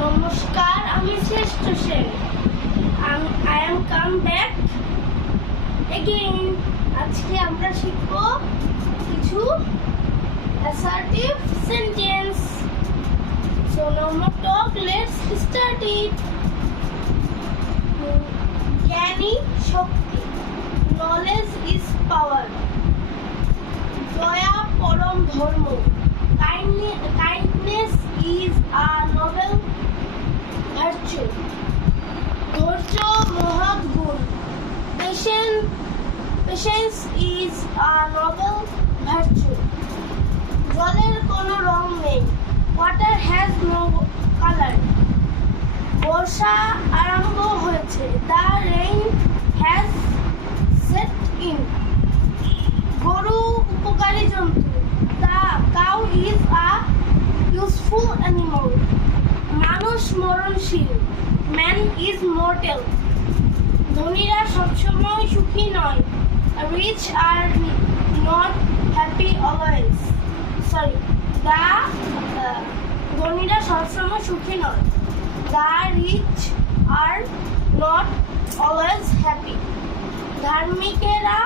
নমস্কার, আমি শ্রেষ্ঠ Sen. I am come back again. আজকে আমরা শিখব কিছু assertive sentence. So no more talk, let's start it. জ্ঞানী শক্তি, knowledge is power. দয়া পরম ধর্ম, kindness is a noble virtue. ধৈর্য মহৎ গুণ, patience is a noble virtue. জলের কোনো রং নেই, water has no color. বর্ষা আরম্ভ হয়েছে, the rain has set in. গরু উপকারী জন্তু, the cow is a useful animal. মানুষ মরণশীল, man is mortal. ধনীরা সবসময় সুখী নয়, rich are not happy always. ধনীরা সবসময় সুখী নয়, the rich are not always happy. ধার্মিকেরা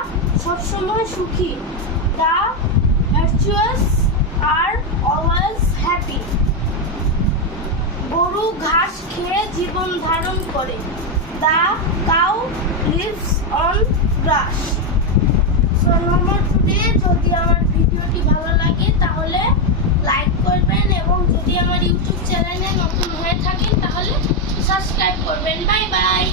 সবসময় সুখী, the virtuous are always happy. গরু ঘাস খেয়ে জীবন ধারণ করে, the cow lives on grass. So number today, যদি আমার ভিডিওটি ভালো লাগে তাহলে লাইক করবেন এবং যদি আমার ইউটিউব চ্যানেলে নতুন হয়ে থাকেন তাহলে সাবস্ক্রাইব করবেন। Bye bye.